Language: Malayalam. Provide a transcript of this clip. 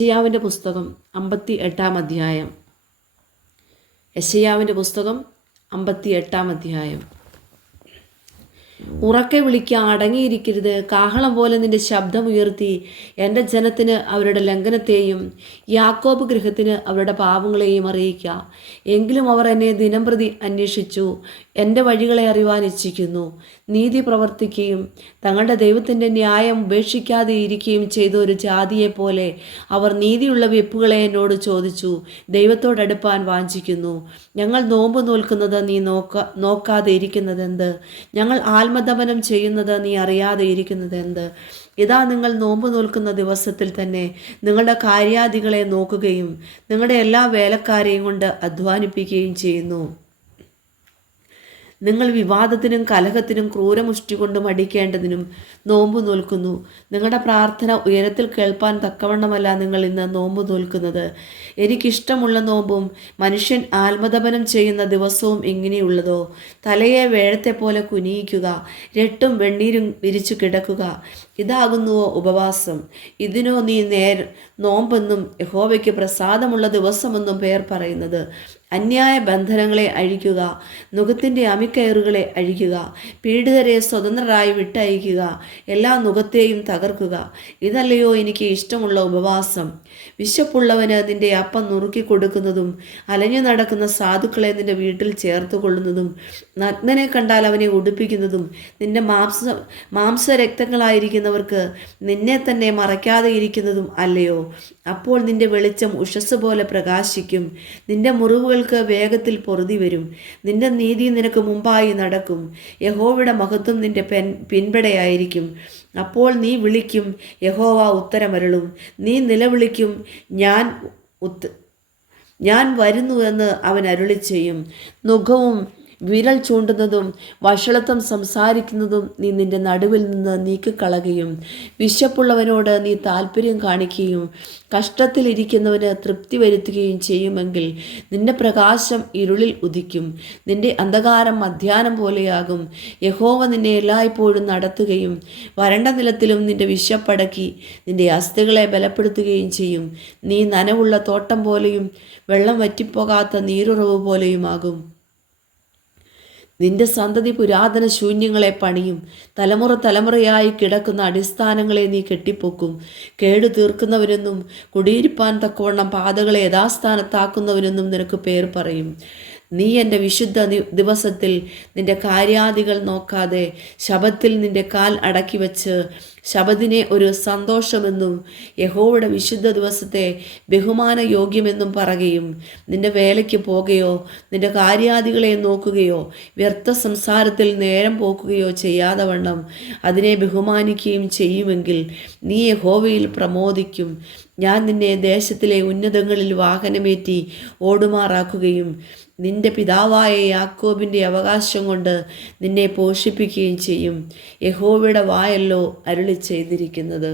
യെശയ്യാവിൻ്റെ പുസ്തകം 58-ാം അധ്യായം. യെശയ്യാവിൻ്റെ പുസ്തകം 58-ാം അധ്യായം. ഉറക്കെ വിളിക്കുക, അടങ്ങിയിരിക്കരുത്. കാഹളം പോലെ നിന്റെ ശബ്ദമുയർത്തി എൻ്റെ ജനത്തിന് അവരുടെ ലംഘനത്തെയും യാക്കോബ് ഗൃഹത്തിന് അവരുടെ പാപങ്ങളെയും അറിയിക്കുക. എങ്കിലും അവർ എന്നെ ദിനംപ്രതി അന്വേഷിച്ചു, എൻ്റെ വഴികളെ അറിയുവാൻ ഇച്ഛിക്കുന്നു. നീതി പ്രവർത്തിക്കുകയും തങ്ങളുടെ ദൈവത്തിൻ്റെ ന്യായം ഉപേക്ഷിക്കാതെ ഇരിക്കുകയും ചെയ്ത ഒരു ജാതിയെപ്പോലെ അവർ നീതിയുള്ള വെപ്പുകളെ എന്നോട് ചോദിച്ചു, ദൈവത്തോടടുപ്പാൻ വാഞ്ചിക്കുന്നു. ഞങ്ങൾ നോമ്പ് നോൽക്കുന്നത് നീ നോക്കാതെ ഇരിക്കുന്നതെന്ത്? ഞങ്ങൾ ആത്മദമനം ചെയ്യുന്നത് നീ അറിയാതെ ഇരിക്കുന്നതെന്ത്? ഇതാ, നിങ്ങൾ നോമ്പ് നോൽക്കുന്ന ദിവസത്തിൽ തന്നെ നിങ്ങളുടെ കാര്യാദികളെ നോക്കുകയും നിങ്ങളുടെ എല്ലാ വേലക്കാരെയും കൊണ്ട് അധ്വാനിപ്പിക്കുകയും ചെയ്യുന്നു. നിങ്ങൾ വിവാദത്തിനും കലഹത്തിനും ക്രൂരമുഷ്ടി കൊണ്ടും അടിക്കേണ്ടതിനും നോമ്പ് നോൽക്കുന്നു. നിങ്ങളുടെ പ്രാർത്ഥന ഉയരത്തിൽ കേൾപ്പാൻ തക്കവണ്ണമല്ല നിങ്ങൾ ഇന്ന് നോമ്പ് നോൽക്കുന്നത്. എനിക്കിഷ്ടമുള്ള നോമ്പും മനുഷ്യൻ ആത്മതപനം ചെയ്യുന്ന ദിവസവും ഇങ്ങനെയുള്ളതോ? തലയെ വേഴത്തെ പോലെ കുനിയിക്കുക, രട്ടും വെണ്ണീരും വിരിച്ചു കിടക്കുക. ഇതാകുന്നുവോ ഉപവാസം? ഇതിനോ നീ നോമ്പെന്നും യഹോവയ്ക്ക് പ്രസാദമുള്ള ദിവസമെന്നും പേർ പറയുന്നത്? അന്യായ ബന്ധനങ്ങളെ അഴിക്കുക, നുകത്തിൻ്റെ അമിക്കയറുകളെ അഴിക്കുക, പീഡിതരെ സ്വതന്ത്രരായി വിട്ടയക്കുക, എല്ലാ നുകത്തെയും തകർക്കുക. ഇതല്ലയോ എനിക്ക് ഇഷ്ടമുള്ള ഉപവാസം? വിശപ്പുള്ളവന് നിന്റെ അപ്പം നുറുക്കി കൊടുക്കുന്നതും അലഞ്ഞു നടക്കുന്ന സാധുക്കളെ നിന്റെ വീട്ടിൽ ചേർത്ത് കൊള്ളുന്നതും നഗ്നനെ കണ്ടാൽ അവനെ ഉടുപ്പിക്കുന്നതും നിന്റെ മാംസരക്തങ്ങളായിരിക്കുന്നവർക്ക് നിന്നെ തന്നെ മറയ്ക്കാതെ ഇരിക്കുന്നതും അല്ലയോ? അപ്പോൾ നിന്റെ വെളിച്ചം ഉഷസ് പോലെ പ്രകാശിക്കും, നിന്റെ മുറിവുകൾക്ക് വേഗത്തിൽ പൊറുതി വരും. നിന്റെ നീതി നിനക്ക് മുമ്പായി നടക്കും, യഹോവയുടെ മഹത്വം നിന്റെ പിൻപടയായിരിക്കും. അപ്പോൾ നീ വിളിക്കും, യഹോവ ഉത്തരമരുളും. നീ നിലവിളിക്കും, ഞാൻ വരുന്നുവെന്ന് അവൻ അരുളി ചെയ്യും. നുഖവും വിരൽ ചൂണ്ടുന്നതും വഷളത്വം സംസാരിക്കുന്നതും നീ നിന്റെ നടുവിൽ നിന്ന് നീക്കിക്കളയുകയും വിശപ്പുള്ളവനോട് നീ താല്പര്യം കാണിക്കുകയും കഷ്ടത്തിലിരിക്കുന്നവന് തൃപ്തി വരുത്തുകയും ചെയ്യുമെങ്കിൽ നിന്റെ പ്രകാശം ഇരുളിൽ ഉദിക്കും, നിന്റെ അന്ധകാരം മധ്യാഹ്നം പോലെയാകും. യഹോവ നിന്നെ എല്ലായ്പ്പോഴും നടത്തുകയും വരണ്ട നിലത്തിലും നിന്റെ വിശപ്പടക്കി നിന്റെ അസ്ഥികളെ ബലപ്പെടുത്തുകയും ചെയ്യും. നീ നനവുള്ള തോട്ടം പോലെയും വെള്ളം വറ്റിപ്പോകാത്ത നീരുറവ് പോലെയുമാകും. നിന്റെ സന്തതി പുരാതന ശൂന്യങ്ങളെ പണിയും, തലമുറ തലമുറയായി കിടക്കുന്ന അടിസ്ഥാനങ്ങളെ നീ കെട്ടിപ്പൊക്കും. കേടു തീർക്കുന്നവനെന്നും കുടിയിരിപ്പാൻ തക്കവണ്ണം പാതകളെ യഥാസ്ഥാനത്താക്കുന്നവനെന്നും നിനക്ക് പേർ പറയും. നീ എൻ്റെ വിശുദ്ധ ദിവസത്തിൽ നിന്റെ കാര്യാദികൾ നോക്കാതെ ശബത്തിൽ നിന്റെ കാൽ അടക്കി വച്ച് ശബത്തിനെ ഒരു സന്തോഷമെന്നും യഹോവയുടെ വിശുദ്ധ ദിവസത്തെ ബഹുമാന യോഗ്യമെന്നും പറയുകയും നിന്റെ വേലയ്ക്ക് പോകുകയോ നിന്റെ കാര്യാദികളെ നോക്കുകയോ വ്യർത്ഥ സംസാരത്തിൽ നേരം പോക്കുകയോ ചെയ്യാതെ വണ്ണം അതിനെ ബഹുമാനിക്കുകയും ചെയ്യുമെങ്കിൽ നീ യഹോവയിൽ പ്രമോദിക്കും. ഞാൻ നിന്നെ ദേശത്തിലെ ഉന്നതങ്ങളിൽ വാഹനമേറ്റി ഓടുമാറാക്കുകയും നിന്റെ പിതാവായ യാക്കോബിൻ്റെ അവകാശം കൊണ്ട് നിന്നെ പോഷിപ്പിക്കുകയും ചെയ്യും. യഹോവയുടെ വായല്ലോ അരുളി ചെയ്തിരിക്കുന്നത്.